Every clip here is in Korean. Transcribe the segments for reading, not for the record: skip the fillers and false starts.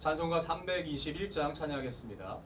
찬송가 321장 찬양하겠습니다.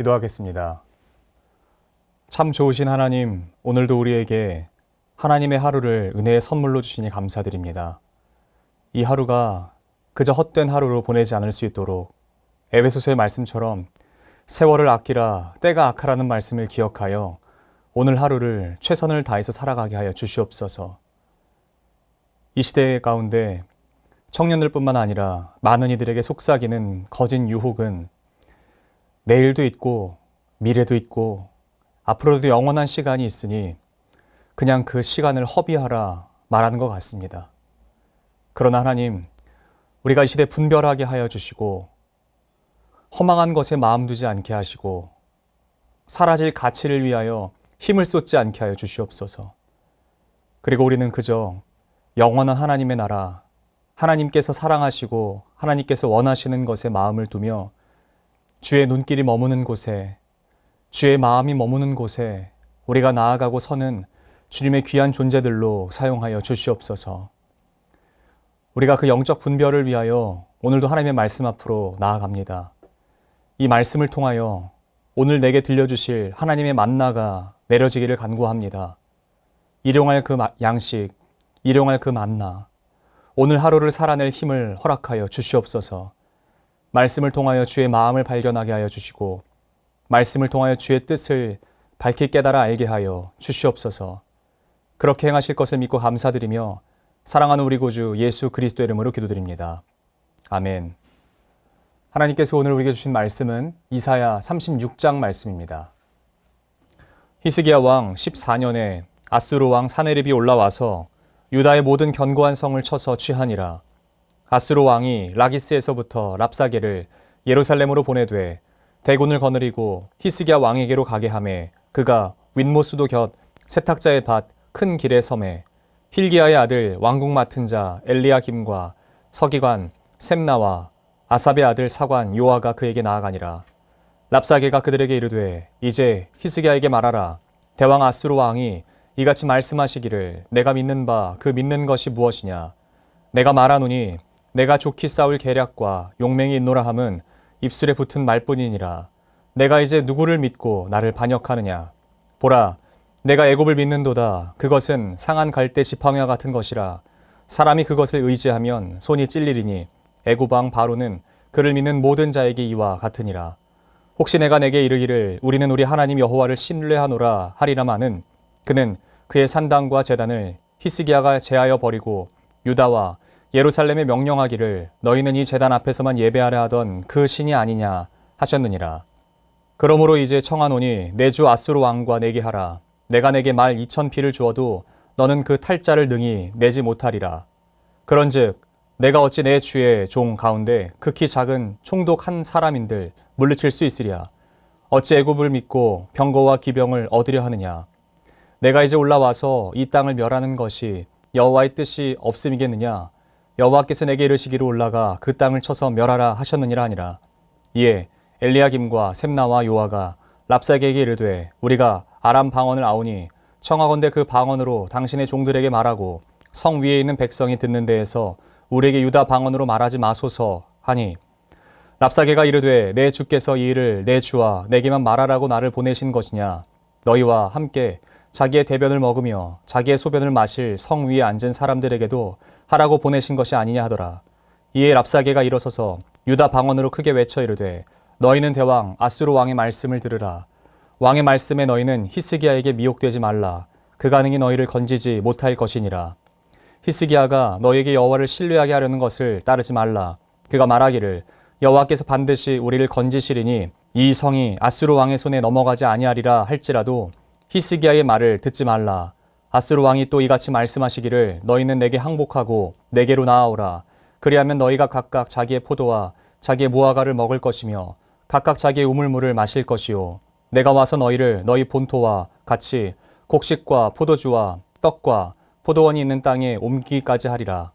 기도하겠습니다. 참 좋으신 하나님, 오늘도 우리에게 하나님의 하루를 은혜의 선물로 주시니 감사드립니다. 이 하루가 그저 헛된 하루로 보내지 않을 수 있도록 에베소서의 말씀처럼 세월을 아끼라 때가 악하라는 말씀을 기억하여 오늘 하루를 최선을 다해서 살아가게 하여 주시옵소서. 이 시대 가운데 청년들뿐만 아니라 많은 이들에게 속삭이는 거짓 유혹은 내일도 있고 미래도 있고 앞으로도 영원한 시간이 있으니 그냥 그 시간을 허비하라 말하는 것 같습니다. 그러나 하나님, 우리가 이 시대 분별하게 하여 주시고 허망한 것에 마음 두지 않게 하시고 사라질 가치를 위하여 힘을 쏟지 않게 하여 주시옵소서. 그리고 우리는 그저 영원한 하나님의 나라, 하나님께서 사랑하시고 하나님께서 원하시는 것에 마음을 두며 주의 눈길이 머무는 곳에, 주의 마음이 머무는 곳에 우리가 나아가고 서는 주님의 귀한 존재들로 사용하여 주시옵소서. 우리가 그 영적 분별을 위하여 오늘도 하나님의 말씀 앞으로 나아갑니다. 이 말씀을 통하여 오늘 내게 들려주실 하나님의 만나가 내려지기를 간구합니다. 일용할 그 양식, 일용할 그 만나, 오늘 하루를 살아낼 힘을 허락하여 주시옵소서. 말씀을 통하여 주의 마음을 발견하게 하여 주시고 말씀을 통하여 주의 뜻을 밝히 깨달아 알게 하여 주시옵소서. 그렇게 행하실 것을 믿고 감사드리며 사랑하는 우리 구주 예수 그리스도의 이름으로 기도드립니다. 아멘. 하나님께서 오늘 우리에게 주신 말씀은 이사야 36장 말씀입니다. 히스기야 왕 14년에 아수르 왕 사네립이 올라와서 유다의 모든 견고한 성을 쳐서 취하니라. 아수르 왕이 라기스에서부터 랍사게를 예루살렘으로 보내되 대군을 거느리고 히스기야 왕에게로 가게 하매 그가 윗모수도 곁 세탁자의 밭 큰 길의 섬에 힐기야의 아들 왕궁 맡은 자 엘리야김과 서기관 셈나와 아삽의 아들 사관 요아가 그에게 나아가니라. 랍사게가 그들에게 이르되 이제 히스기야에게 말하라. 대왕 아수르 왕이 이같이 말씀하시기를 내가 믿는 바 그 믿는 것이 무엇이냐. 내가 말하노니 내가 좋게 싸울 계략과 용맹이 있노라 함은 입술에 붙은 말뿐이니라. 내가 이제 누구를 믿고 나를 반역하느냐. 보라, 내가 애굽을 믿는도다. 그것은 상한 갈대 지팡이와 같은 것이라. 사람이 그것을 의지하면 손이 찔리리니 애굽 왕 바로는 그를 믿는 모든 자에게 이와 같으니라. 혹시 내가 내게 이르기를 우리는 우리 하나님 여호와를 신뢰하노라 하리라마는 그는 그의 산당과 제단을 히스기야가 제하여 버리고 유다와 예루살렘에 명령하기를 너희는 이 제단 앞에서만 예배하려 하던 그 신이 아니냐 하셨느니라. 그러므로 이제 청하노니 내 주 아수르 왕과 내게 하라. 내가 내게 말 2,000피를 주어도 너는 그 탈자를 능히 내지 못하리라. 그런즉 내가 어찌 내 주의 종 가운데 극히 작은 총독 한 사람인들 물리칠 수 있으랴. 어찌 애굽을 믿고 병거와 기병을 얻으려 하느냐. 내가 이제 올라와서 이 땅을 멸하는 것이 여호와의 뜻이 없음이겠느냐. 여호와께서 내게 이르시기로 올라가 그 땅을 쳐서 멸하라 하셨느니라 하니라. 이에 엘리야김과 셈나와 요아가 랍사게에게 이르되 우리가 아람 방언을 아오니 청하건대 그 방언으로 당신의 종들에게 말하고 성 위에 있는 백성이 듣는 데에서 우리에게 유다 방언으로 말하지 마소서 하니 랍사게가 이르되 내 주께서 이 일을 내 주와 내게만 말하라고 나를 보내신 것이냐. 너희와 함께 자기의 대변을 먹으며 자기의 소변을 마실 성 위에 앉은 사람들에게도 하라고 보내신 것이 아니냐 하더라. 이에 랍사게가 일어서서 유다 방언으로 크게 외쳐 이르되 너희는 대왕 아수르 왕의 말씀을 들으라. 왕의 말씀에 너희는 히스기야에게 미혹되지 말라. 그가 능히 너희를 건지지 못할 것이니라. 히스기야가 너희에게 여호와를 신뢰하게 하려는 것을 따르지 말라. 그가 말하기를 여호와께서 반드시 우리를 건지시리니 이 성이 아수르 왕의 손에 넘어가지 아니하리라 할지라도 히스기야의 말을 듣지 말라. 아수르 왕이 또 이같이 말씀하시기를 너희는 내게 항복하고 내게로 나아오라. 그리하면 너희가 각각 자기의 포도와 자기의 무화과를 먹을 것이며 각각 자기의 우물물을 마실 것이요. 내가 와서 너희를 너희 본토와 같이 곡식과 포도주와 떡과 포도원이 있는 땅에 옮기기까지 하리라.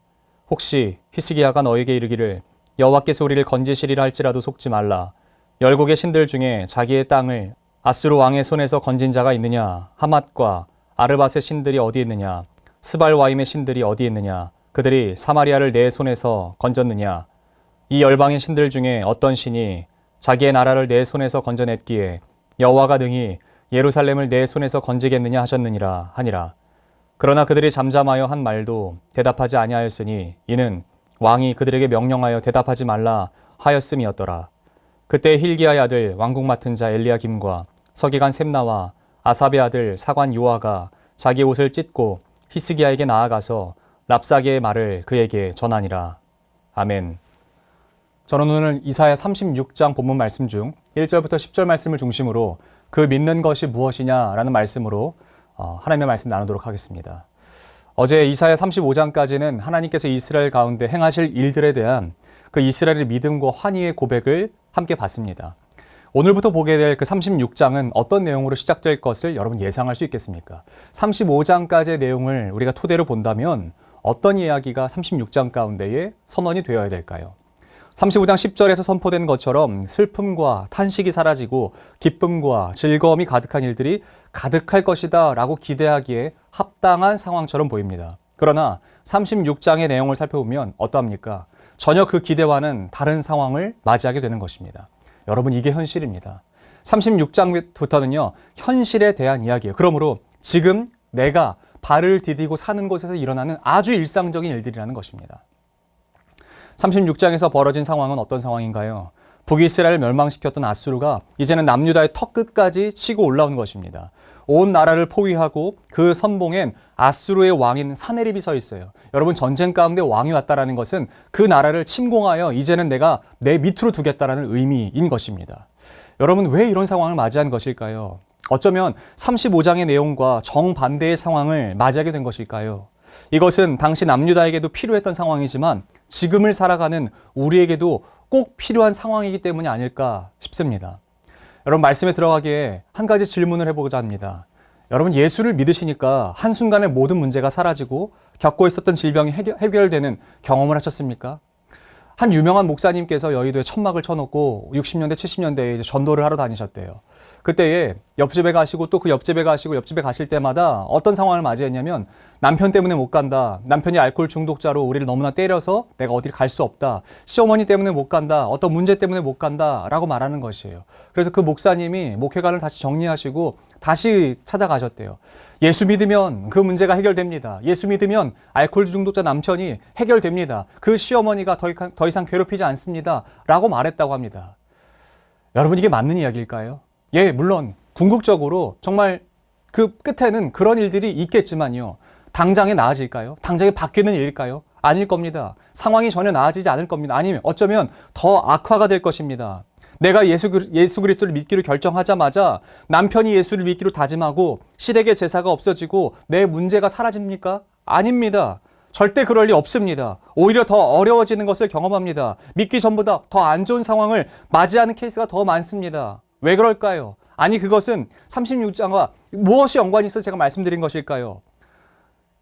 혹시 히스기야가 너에게 이르기를 여호와께서 우리를 건지시리라 할지라도 속지 말라. 열국의 신들 중에 자기의 땅을 아수르 왕의 손에서 건진 자가 있느냐. 하맛과 아르밧의 신들이 어디 있느냐. 스발와임의 신들이 어디 있느냐. 그들이 사마리아를 내 손에서 건졌느냐. 이 열방의 신들 중에 어떤 신이 자기의 나라를 내 손에서 건져냈기에 여호와가 능히 예루살렘을 내 손에서 건지겠느냐 하셨느니라 하니라. 그러나 그들이 잠잠하여 한 말도 대답하지 아니하였으니 이는 왕이 그들에게 명령하여 대답하지 말라 하였음이었더라. 그때 힐기야의 아들 왕국 맡은 자 엘리야김과 서기관 셈나와 아삽의 아들 사관 요아가 자기 옷을 찢고 히스기야에게 나아가서 랍사게의 말을 그에게 전하니라. 아멘. 저는 오늘 이사야 36장 본문 말씀 중 1절부터 10절 말씀을 중심으로 그 믿는 것이 무엇이냐라는 말씀으로 하나님의 말씀 나누도록 하겠습니다. 어제 이사야 35장까지는 하나님께서 이스라엘 가운데 행하실 일들에 대한 그 이스라엘의 믿음과 환희의 고백을 함께 봤습니다. 오늘부터 보게 될 그 36장은 어떤 내용으로 시작될 것을 여러분 예상할 수 있겠습니까? 35장까지의 내용을 우리가 토대로 본다면 어떤 이야기가 36장 가운데에 선언이 되어야 될까요? 35장 10절에서 선포된 것처럼 슬픔과 탄식이 사라지고 기쁨과 즐거움이 가득한 일들이 가득할 것이다 라고 기대하기에 합당한 상황처럼 보입니다. 그러나 36장의 내용을 살펴보면 어떠합니까? 전혀 그 기대와는 다른 상황을 맞이하게 되는 것입니다. 여러분, 이게 현실입니다. 36장부터는요, 현실에 대한 이야기예요. 그러므로 지금 내가 발을 디디고 사는 곳에서 일어나는 아주 일상적인 일들이라는 것입니다. 36장에서 벌어진 상황은 어떤 상황인가요? 북이스라엘을 멸망시켰던 아수르가 이제는 남유다의 턱 끝까지 치고 올라온 것입니다. 온 나라를 포위하고 그 선봉엔 아수르의 왕인 사네립이 서 있어요. 여러분, 전쟁 가운데 왕이 왔다라는 것은 그 나라를 침공하여 이제는 내가 내 밑으로 두겠다라는 의미인 것입니다. 여러분, 왜 이런 상황을 맞이한 것일까요? 어쩌면 35장의 내용과 정반대의 상황을 맞이하게 된 것일까요? 이것은 당시 남유다에게도 필요했던 상황이지만 지금을 살아가는 우리에게도 꼭 필요한 상황이기 때문이 아닐까 싶습니다. 여러분, 말씀에 들어가기에 한 가지 질문을 해보고자 합니다. 여러분, 예수를 믿으시니까 한순간에 모든 문제가 사라지고 겪고 있었던 질병이 해결되는 경험을 하셨습니까? 한 유명한 목사님께서 여의도에 천막을 쳐놓고 60년대, 70년대에 이제 전도를 하러 다니셨대요. 그때에 옆집에 가시고 또 그 옆집에 가시고 옆집에 가실 때마다 어떤 상황을 맞이했냐면 남편 때문에 못 간다. 남편이 알코올 중독자로 우리를 너무나 때려서 내가 어디를 갈 수 없다. 시어머니 때문에 못 간다. 어떤 문제 때문에 못 간다. 라고 말하는 것이에요. 그래서 그 목사님이 목회관을 다시 정리하시고 다시 찾아가셨대요. 예수 믿으면 그 문제가 해결됩니다. 예수 믿으면 알코올 중독자 남편이 해결됩니다. 그 시어머니가 더 이상 괴롭히지 않습니다. 라고 말했다고 합니다. 여러분, 이게 맞는 이야기일까요? 예, 물론 궁극적으로 정말 그 끝에는 그런 일들이 있겠지만요. 당장에 나아질까요? 당장에 바뀌는 일일까요? 아닐 겁니다. 상황이 전혀 나아지지 않을 겁니다. 아니면 어쩌면 더 악화가 될 것입니다. 내가 예수 그리스도를 믿기로 결정하자마자 남편이 예수를 믿기로 다짐하고 시댁의 제사가 없어지고 내 문제가 사라집니까? 아닙니다. 절대 그럴 리 없습니다. 오히려 더 어려워지는 것을 경험합니다. 믿기 전보다 더 안 좋은 상황을 맞이하는 케이스가 더 많습니다. 왜 그럴까요? 아니 그것은 36장과 무엇이 연관이 있어서 제가 말씀드린 것일까요?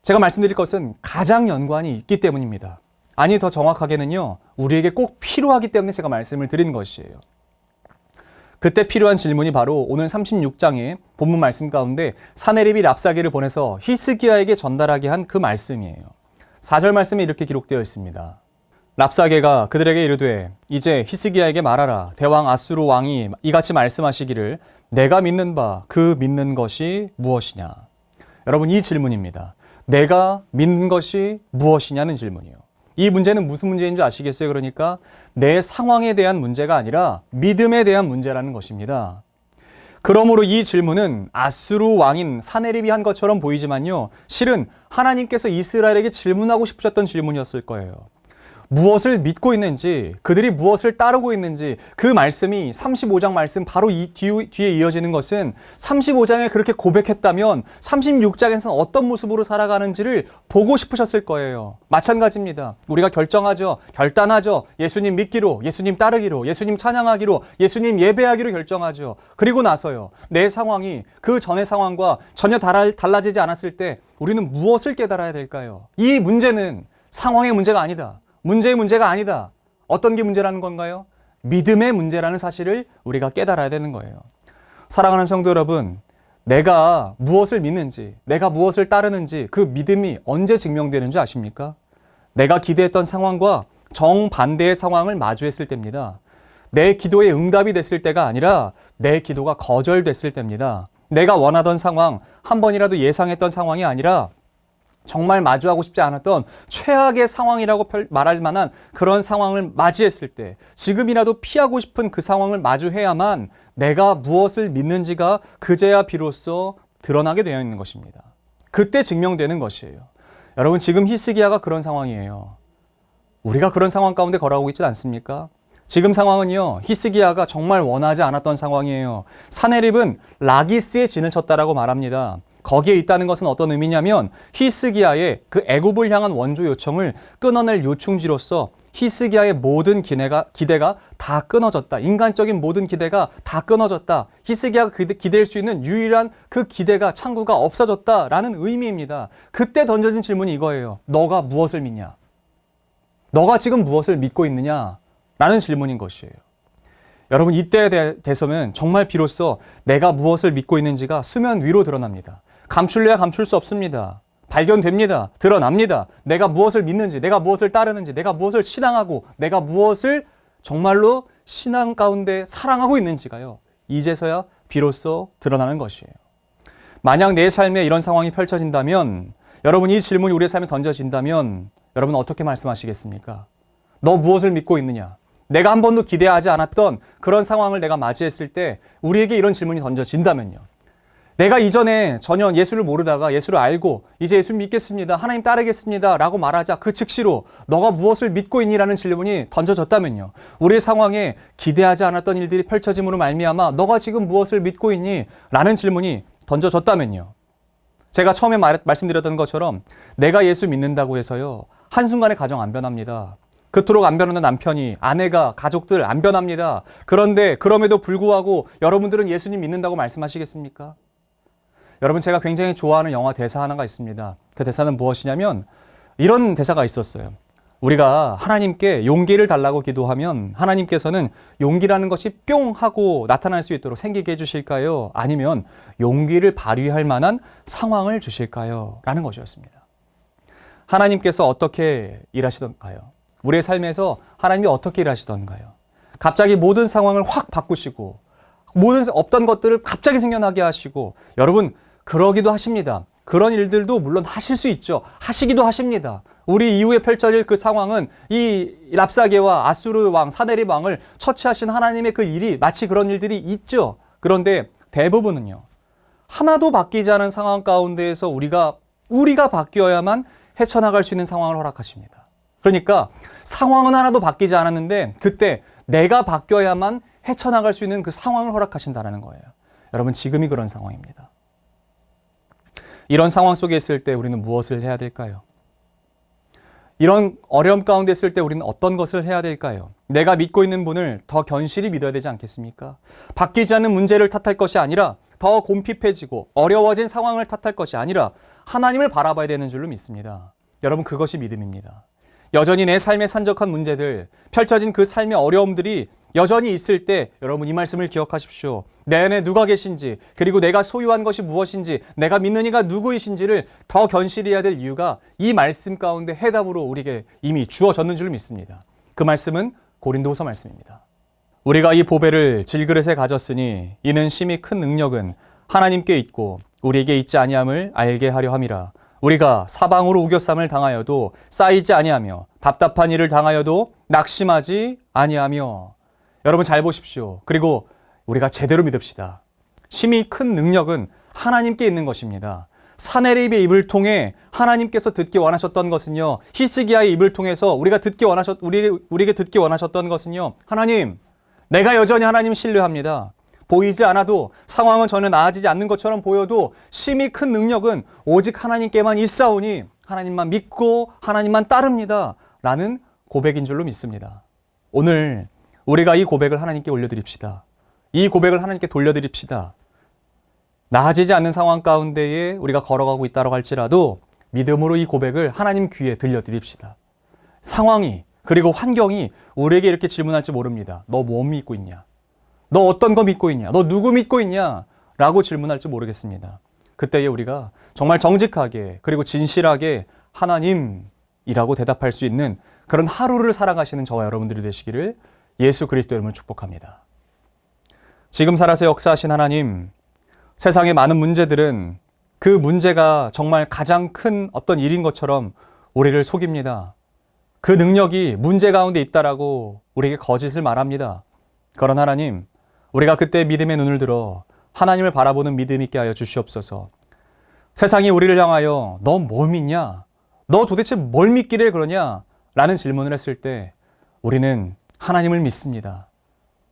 제가 말씀드릴 것은 가장 연관이 있기 때문입니다. 아니 더 정확하게는요. 우리에게 꼭 필요하기 때문에 제가 말씀을 드린 것이에요. 그때 필요한 질문이 바로 오늘 36장의 본문 말씀 가운데 사네립이 랍사게를 보내서 히스기야에게 전달하게 한 그 말씀이에요. 4절 말씀에 이렇게 기록되어 있습니다. 랍사게가 그들에게 이르되 이제 히스기야에게 말하라. 대왕 아수르 왕이 이같이 말씀하시기를 내가 믿는 바 그 믿는 것이 무엇이냐. 여러분 이 질문입니다. 내가 믿는 것이 무엇이냐는 질문이요. 이 문제는 무슨 문제인 줄 아시겠어요? 그러니까 내 상황에 대한 문제가 아니라 믿음에 대한 문제라는 것입니다. 그러므로 이 질문은 아수르 왕인 사네립이 한 것처럼 보이지만요. 실은 하나님께서 이스라엘에게 질문하고 싶으셨던 질문이었을 거예요. 무엇을 믿고 있는지, 그들이 무엇을 따르고 있는지 그 말씀이 35장 말씀 바로 뒤에 이어지는 것은 35장에 그렇게 고백했다면 36장에서는 어떤 모습으로 살아가는지를 보고 싶으셨을 거예요. 마찬가지입니다. 우리가 결단하죠. 예수님 믿기로, 예수님 따르기로, 예수님 찬양하기로, 예수님 예배하기로 결정하죠. 그리고 나서요. 내 상황이 그 전의 상황과 전혀 달라지지 않았을 때 우리는 무엇을 깨달아야 될까요? 이 문제는 상황의 문제가 아니다. 문제의 문제가 아니다. 어떤 게 문제라는 건가요? 믿음의 문제라는 사실을 우리가 깨달아야 되는 거예요. 사랑하는 성도 여러분, 내가 무엇을 믿는지, 내가 무엇을 따르는지 그 믿음이 언제 증명되는 줄 아십니까? 내가 기대했던 상황과 정반대의 상황을 마주했을 때입니다. 내 기도에 응답이 됐을 때가 아니라 내 기도가 거절됐을 때입니다. 내가 원하던 상황, 한 번이라도 예상했던 상황이 아니라 정말 마주하고 싶지 않았던 최악의 상황이라고 말할 만한 그런 상황을 맞이했을 때 지금이라도 피하고 싶은 그 상황을 마주해야만 내가 무엇을 믿는지가 그제야 비로소 드러나게 되어 있는 것입니다. 그때 증명되는 것이에요. 여러분 지금 히스기야가 그런 상황이에요. 우리가 그런 상황 가운데 걸어가고 있지 않습니까? 지금 상황은요. 히스기야가 정말 원하지 않았던 상황이에요. 사네립은 라기스의 진을 쳤다라고 말합니다. 거기에 있다는 것은 어떤 의미냐면 히스기야의 그 애굽을 향한 원조 요청을 끊어낼 요충지로서 히스기야의 모든 기대가 다 끊어졌다. 인간적인 모든 기대가 다 끊어졌다. 히스기야가 기댈 수 있는 유일한 그 기대가 창구가 없어졌다라는 의미입니다. 그때 던져진 질문이 이거예요. 너가 무엇을 믿냐? 너가 지금 무엇을 믿고 있느냐? 라는 질문인 것이에요. 여러분 이때에 대해서는 정말 비로소 내가 무엇을 믿고 있는지가 수면 위로 드러납니다. 감출래야 감출 수 없습니다. 발견됩니다. 드러납니다. 내가 무엇을 믿는지, 내가 무엇을 따르는지, 내가 무엇을 신앙하고, 내가 무엇을 정말로 신앙 가운데 사랑하고 있는지가요. 이제서야 비로소 드러나는 것이에요. 만약 내 삶에 이런 상황이 펼쳐진다면, 여러분 이 질문이 우리의 삶에 던져진다면 여러분 어떻게 말씀하시겠습니까? 너 무엇을 믿고 있느냐? 내가 한 번도 기대하지 않았던 그런 상황을 내가 맞이했을 때 우리에게 이런 질문이 던져진다면요. 내가 이전에 전혀 예수를 모르다가 예수를 알고 이제 예수 믿겠습니다. 하나님 따르겠습니다. 라고 말하자 그 즉시로 너가 무엇을 믿고 있니? 라는 질문이 던져졌다면요. 우리의 상황에 기대하지 않았던 일들이 펼쳐짐으로 말미암아 너가 지금 무엇을 믿고 있니? 라는 질문이 던져졌다면요. 제가 처음에 말씀드렸던 것처럼 내가 예수 믿는다고 해서요. 한순간에 가정 안 변합니다. 그토록 안 변하는 남편이, 아내가, 가족들 안 변합니다. 그런데 그럼에도 불구하고 여러분들은 예수님 믿는다고 말씀하시겠습니까? 여러분 제가 굉장히 좋아하는 영화 대사 하나가 있습니다. 그 대사는 무엇이냐면 이런 대사가 있었어요. 우리가 하나님께 용기를 달라고 기도하면 하나님께서는 용기라는 것이 뿅 하고 나타날 수 있도록 생기게 해주실까요? 아니면 용기를 발휘할 만한 상황을 주실까요? 라는 것이었습니다. 하나님께서 어떻게 일하시던가요? 우리의 삶에서 하나님이 어떻게 일하시던가요? 갑자기 모든 상황을 확 바꾸시고 모든 없던 것들을 갑자기 생겨나게 하시고 여러분 그러기도 하십니다. 그런 일들도 물론 하실 수 있죠. 하시기도 하십니다. 우리 이후에 펼쳐질 그 상황은 이 랍사게와 아수르 왕, 사네립 왕을 처치하신 하나님의 그 일이 마치 그런 일들이 있죠. 그런데 대부분은요. 하나도 바뀌지 않은 상황 가운데에서 우리가 우리가 바뀌어야만 헤쳐나갈 수 있는 상황을 허락하십니다. 그러니까 상황은 하나도 바뀌지 않았는데 그때 내가 바뀌어야만 헤쳐나갈 수 있는 그 상황을 허락하신다는 거예요. 여러분, 지금이 그런 상황입니다. 이런 상황 속에 있을 때 우리는 무엇을 해야 될까요? 이런 어려움 가운데 있을 때 우리는 어떤 것을 해야 될까요? 내가 믿고 있는 분을 더 견실히 믿어야 되지 않겠습니까? 바뀌지 않는 문제를 탓할 것이 아니라 더 곰핍해지고 어려워진 상황을 탓할 것이 아니라 하나님을 바라봐야 되는 줄로 믿습니다. 여러분, 그것이 믿음입니다. 여전히 내 삶에 산적한 문제들, 펼쳐진 그 삶의 어려움들이 여전히 있을 때 여러분, 이 말씀을 기억하십시오. 내 안에 누가 계신지, 그리고 내가 소유한 것이 무엇인지, 내가 믿는 이가 누구이신지를 더 견실히 해야 될 이유가 이 말씀 가운데 해답으로 우리에게 이미 주어졌는 줄 믿습니다. 그 말씀은 고린도후서 말씀입니다. 우리가 이 보배를 질그릇에 가졌으니 이는 심히 큰 능력은 하나님께 있고 우리에게 있지 아니함을 알게 하려 함이라. 우리가 사방으로 우겨쌈을 당하여도 쌓이지 아니하며 답답한 일을 당하여도 낙심하지 아니하며. 여러분, 잘 보십시오. 그리고 우리가 제대로 믿읍시다. 심히 큰 능력은 하나님께 있는 것입니다. 사내립의 입을 통해 하나님께서 듣기 원하셨던 것은요, 히스기야의 입을 통해서 우리에게 듣기 원하셨던 것은요, 하나님, 내가 여전히 하나님 신뢰합니다. 보이지 않아도, 상황은 전혀 나아지지 않는 것처럼 보여도 심히 큰 능력은 오직 하나님께만 있사오니 하나님만 믿고 하나님만 따릅니다 라는 고백인 줄로 믿습니다. 오늘 우리가 이 고백을 하나님께 올려드립시다. 이 고백을 하나님께 돌려드립시다. 나아지지 않는 상황 가운데에 우리가 걸어가고 있다고 할지라도 믿음으로 이 고백을 하나님 귀에 들려드립시다. 상황이, 그리고 환경이 우리에게 이렇게 질문할지 모릅니다. 너 뭐 믿고 있냐? 너 어떤 거 믿고 있냐? 너 누구 믿고 있냐? 라고 질문할지 모르겠습니다. 그때에 우리가 정말 정직하게, 그리고 진실하게 하나님이라고 대답할 수 있는 그런 하루를 살아가시는 저와 여러분들이 되시기를 예수 그리스도 이름으로 축복합니다. 지금 살아서 역사하신 하나님, 세상의 많은 문제들은 그 문제가 정말 가장 큰 어떤 일인 것처럼 우리를 속입니다. 그 능력이 문제 가운데 있다라고 우리에게 거짓을 말합니다. 그런 하나님, 우리가 그때 믿음의 눈을 들어 하나님을 바라보는 믿음 있게 하여 주시옵소서. 세상이 우리를 향하여 너 뭘 믿냐? 너 도대체 뭘 믿기를 그러냐? 라는 질문을 했을 때 우리는 하나님을 믿습니다.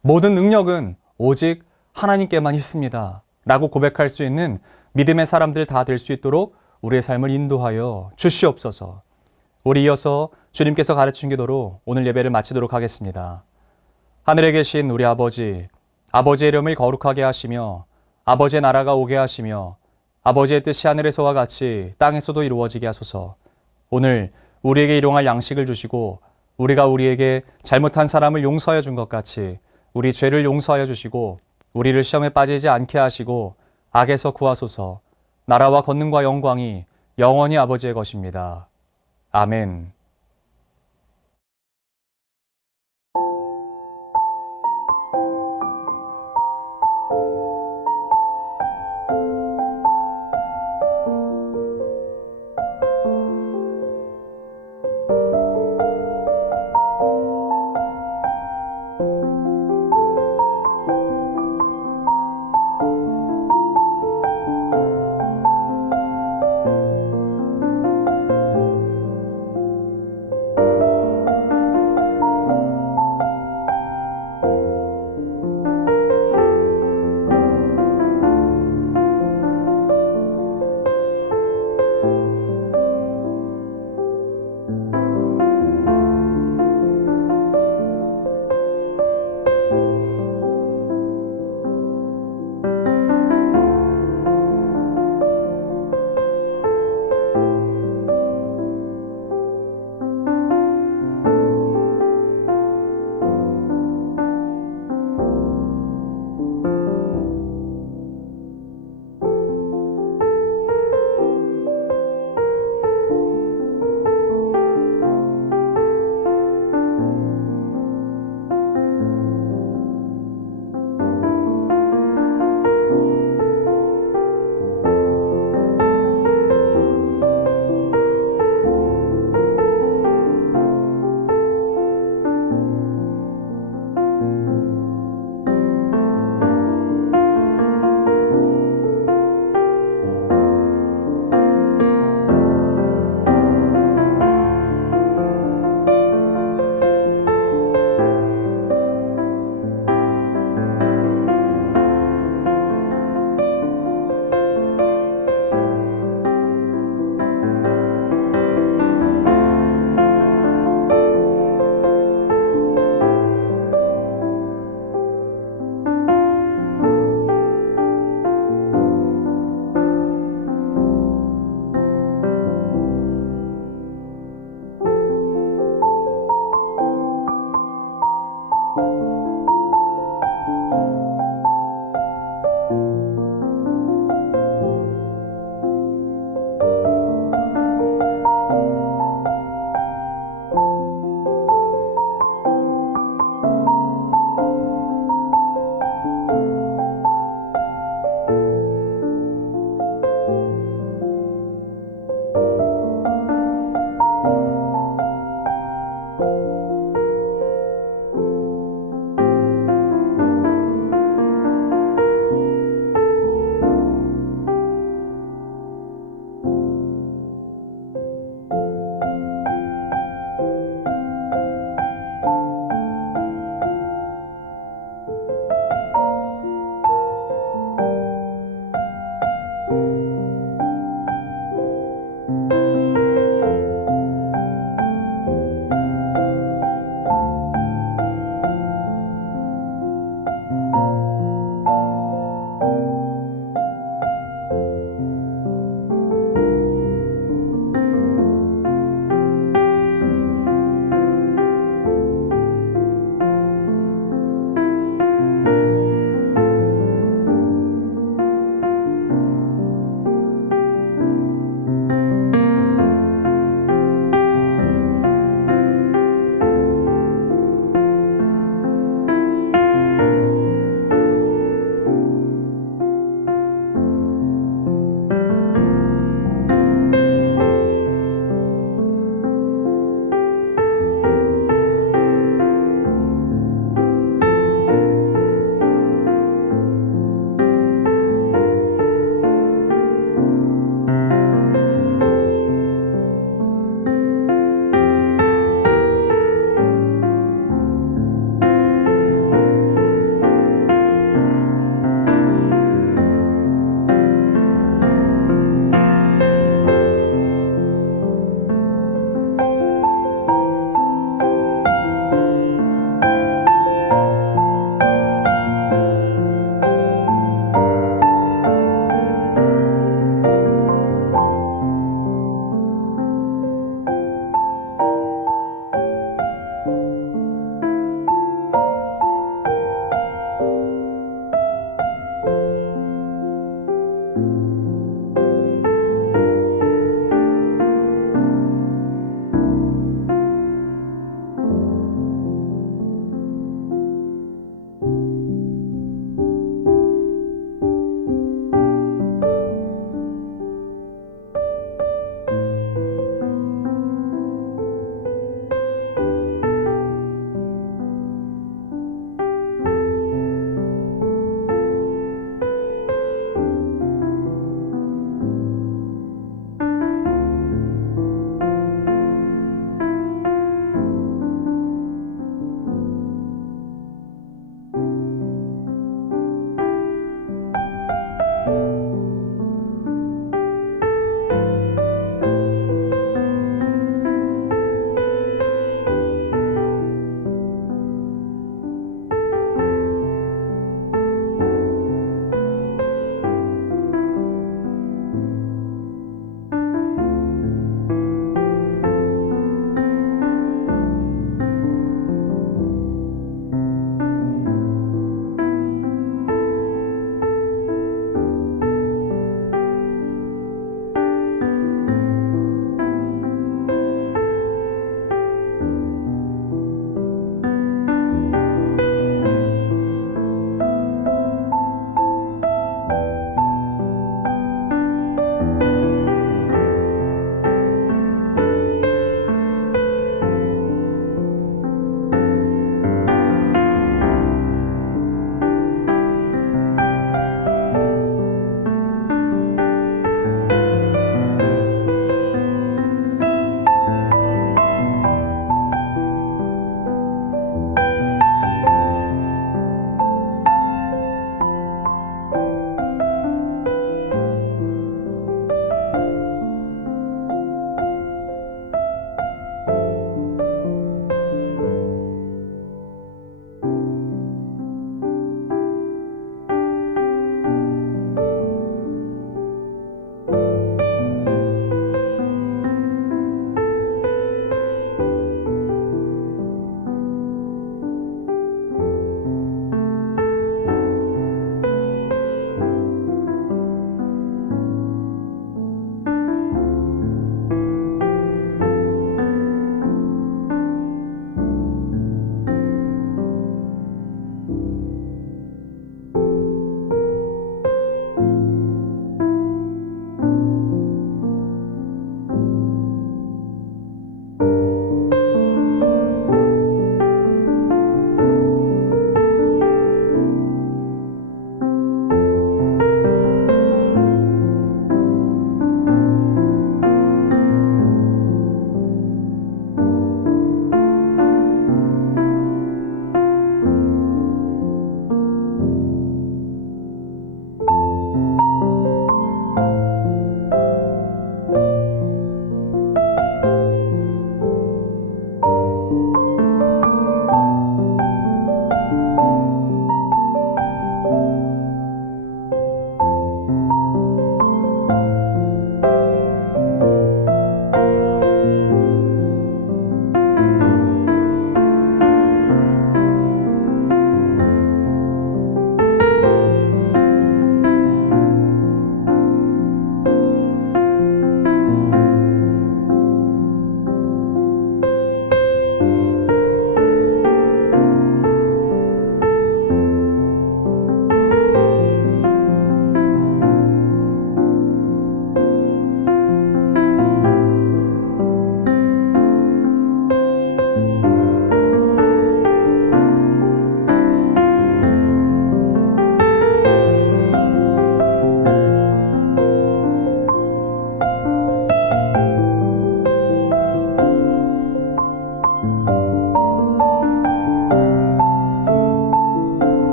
모든 능력은 오직 하나님께만 있습니다. 라고 고백할 수 있는 믿음의 사람들 다 될 수 있도록 우리의 삶을 인도하여 주시옵소서. 우리 이어서 주님께서 가르친 기도로 오늘 예배를 마치도록 하겠습니다. 하늘에 계신 우리 아버지, 아버지의 이름을 거룩하게 하시며 아버지의 나라가 오게 하시며 아버지의 뜻이 하늘에서와 같이 땅에서도 이루어지게 하소서. 오늘 우리에게 일용할 양식을 주시고 우리가 우리에게 잘못한 사람을 용서하여 준 것 같이 우리 죄를 용서하여 주시고 우리를 시험에 빠지지 않게 하시고 악에서 구하소서. 나라와 권능과 영광이 영원히 아버지의 것입니다. 아멘.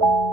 니다